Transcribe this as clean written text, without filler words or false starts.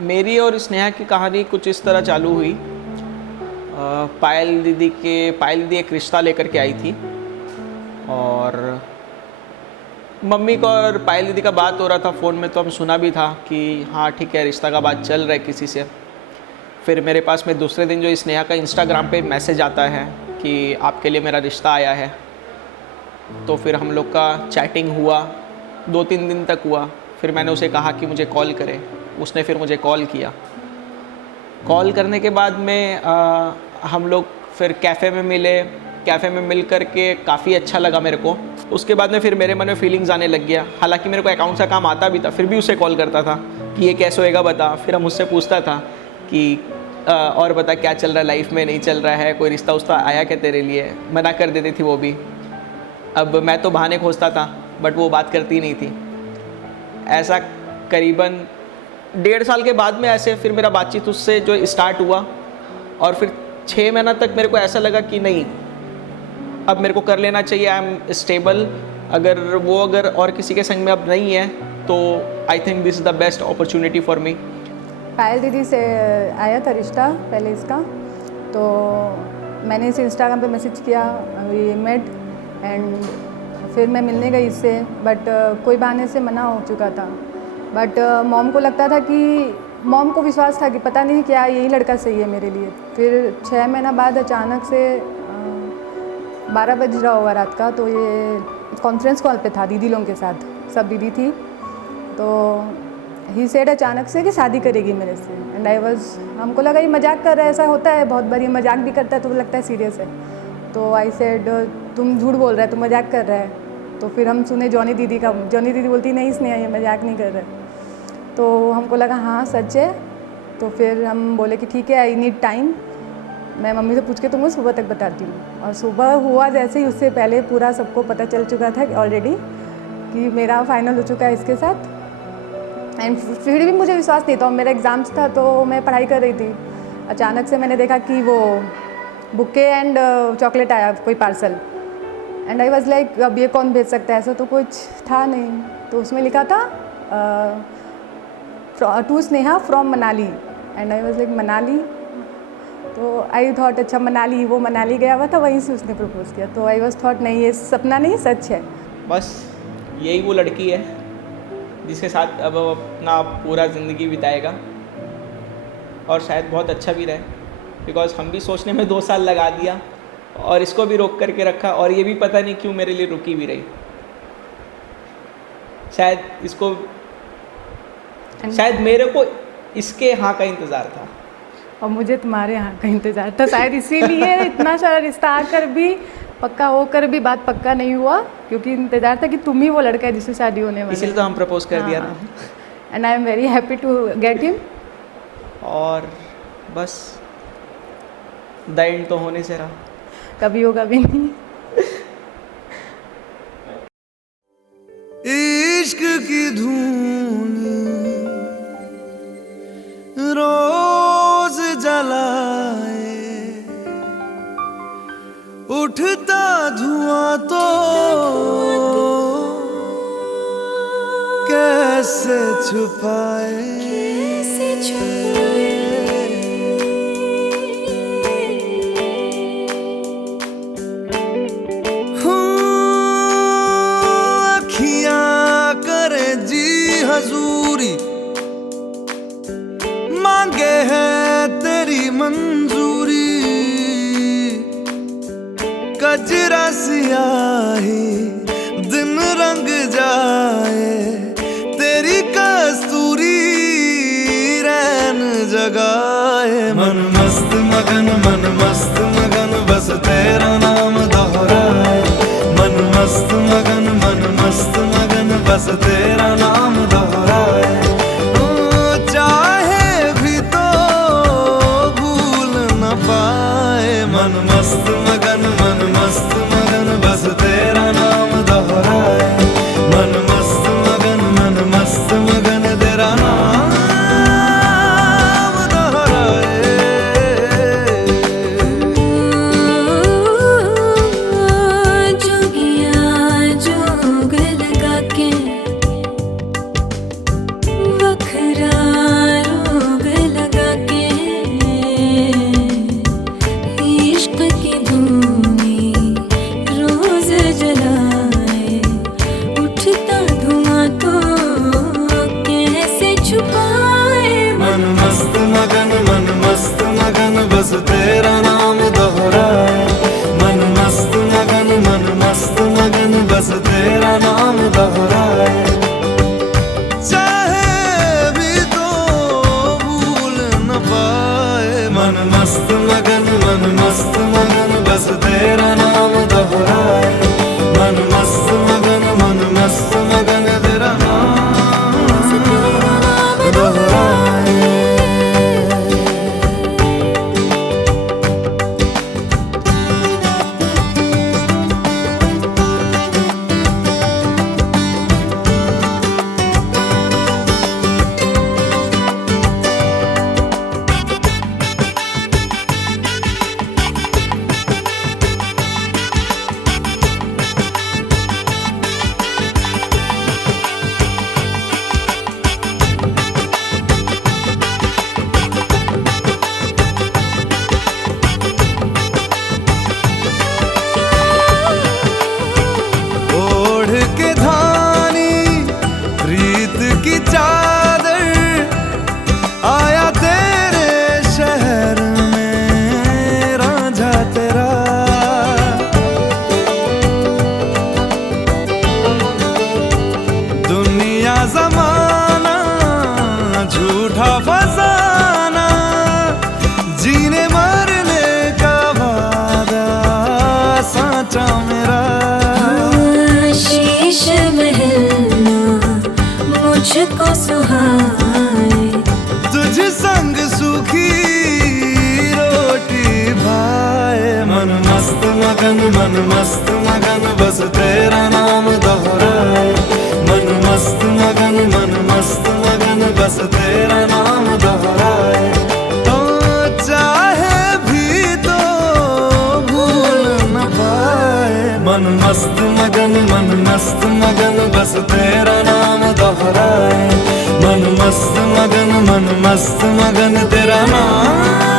मेरी और स्नेहा की कहानी कुछ इस तरह चालू हुई। पायल दीदी एक रिश्ता लेकर के आई थी और मम्मी को और पायल दीदी का बात हो रहा था फ़ोन में, तो हम सुना भी था कि हाँ ठीक है, रिश्ता का बात चल रहा है किसी से। फिर मेरे पास में दूसरे दिन जो स्नेहा का इंस्टाग्राम पे मैसेज आता है कि आपके लिए मेरा रिश्ता आया है। तो फिर हम लोग का चैटिंग हुआ, 2-3 दिन तक हुआ। फिर मैंने उसे कहा कि मुझे कॉल करे, उसने फिर मुझे कॉल किया। कॉल करने के बाद में हम लोग फिर कैफ़े में मिले। कैफ़े में मिल कर के काफ़ी अच्छा लगा मेरे को। उसके बाद में फिर मेरे मन में फीलिंग्स आने लग गया। हालांकि मेरे को अकाउंट का काम आता भी था, फिर भी उसे कॉल करता था कि ये कैसे होएगा बता। फिर हम उससे पूछता था कि और बता क्या चल रहा है लाइफ में, नहीं चल रहा है, कोई रिश्ता उस्ता आया क्या तेरे लिए। मना कर देती थी वो भी। अब मैं तो बहाने खोजता था बट वो बात करती नहीं थी। ऐसा करीबन 1.5 साल के बाद में ऐसे फिर मेरा बातचीत उससे जो स्टार्ट हुआ और फिर 6 महीना तक मेरे को ऐसा लगा कि नहीं, अब मेरे को कर लेना चाहिए, आई एम स्टेबल। अगर और किसी के संग में अब नहीं है तो I think this is the best opportunity for me. Payal दीदी से आया था रिश्ता पहले इसका, तो मैंने इसे इंस्टाग्राम पे मैसेज किया, वी मेट एंड फिर मैं मिलने गई इससे, बट कोई बहाने से मना हो चुका था। बट मॉम को लगता था कि मॉम को विश्वास था कि पता नहीं क्या यही लड़का सही है मेरे लिए। फिर 6 महीना बाद अचानक से 12 बज रहा होगा रात का, तो ये कॉन्फ्रेंस कॉल पे था दीदी लोगों के साथ, सब दीदी थी। तो ही सेड अचानक से कि शादी करेगी मेरे से एंड आई वाज, हमको लगा ये मजाक कर रहा है, ऐसा होता है बहुत बार, ये मजाक भी करता है तो लगता है सीरियस है। तो आई सेड तुम झूठ बोल रहा है, तुम मजाक कर रहा है। तो फिर हम सुने जॉनी दीदी का, जॉनी दीदी बोलती नहीं स्नेहा ये मजाक नहीं कर रहा है। तो हमको लगा हाँ सच है। तो फिर हम बोले कि ठीक है, आई नीड टाइम, मैं मम्मी से पूछ के तुमको सुबह तक बताती हूँ। और सुबह हुआ जैसे ही, उससे पहले पूरा सबको पता चल चुका था ऑलरेडी कि मेरा फाइनल हो चुका है इसके साथ। एंड फिर भी मुझे विश्वास नहीं था, मेरा एग्ज़ाम्स था तो मैं पढ़ाई कर रही थी। अचानक से मैंने देखा कि वो बुके एंड चॉकलेट आया, कोई parcel, and I was like अब ये कौन भेज सकता है, ऐसा तो कुछ था नहीं। तो उसमें लिखा था to Sneha from Manali, and I was like Manali. तो आई थॉट अच्छा मनाली, वो मनाली गया हुआ था, वहीं से उसने प्रपोज किया। तो आई वाज थॉट नहीं ये सपना नहीं सच है। बस यही वो लड़की है जिसके साथ अब अपना पूरा ज़िंदगी बिताएगा और शायद बहुत अच्छा भी रहे, बिकॉज़ हम भी सोचने में 2 साल लगा दिया और इसको भी रोक करके रखा, और ये भी पता नहीं क्यों मेरे लिए रुकी भी रही। शायद मेरे को इसके हाँ का इंतज़ार था और मुझे तुम्हारे यहाँ का इंतज़ार था, शायद इसीलिए इतना सारा रिश्ता आकर भी, पक्का होकर भी बात पक्का नहीं हुआ, क्योंकि इंतज़ार था कि तुम ही वो लड़का है जिससे शादी होने वाली। इसीलिए तो हम प्रपोज कर दिया ना। And I am very happy to get him. और बस द एंड तो होने से रहा, कभी होगा भी नहीं। इश्क की धून रोज जलाए, उठता धुआं तो कैसे छुपाए। अखियां करे जी हजूरी, मांगे है तेरी मंजूरी। कजरा सियाही दिन रंग जाए, तेरी कस्तूरी रैन जगाए। मन मस्त मगन बस तेरा नाम दोहराए। मन मस्त मगन बस तेरा नाम दोहराए। चाहे भी तो भूल न पाए। मन मस्त मगन बस तेरा नाम दोहराए। मन मस्त मगन छुपाए मन मस्त मगन बस तेरा नाम दोहराए। मन मस्त मगन बस तेरा नाम दोहराए। चाहे भी तो भूल न पाए। मन मस्त मगन बस तेरा नाम दोहराए। मन मस्त मगन तेरा नाम दोहराए। के धानी प्रीत की चादर आया तेरे शहर में रांझा तेरा। दुनिया जमाना झूठा फसाना जीने मरने का वादा साचा मेरा। शीश महलना मुझको सुहाए तुझ संग सूखी रोटी भाए। मन मस्त मगन बस तेरा नाम दोहराए। मन मस्त मगन बस तेरा नाम दोहराए। तो चाहे भी तो भूल न पाए। मन मस्त मगन बस तेरा नाम दोहराए। मन मस्त मगन तेरा नाम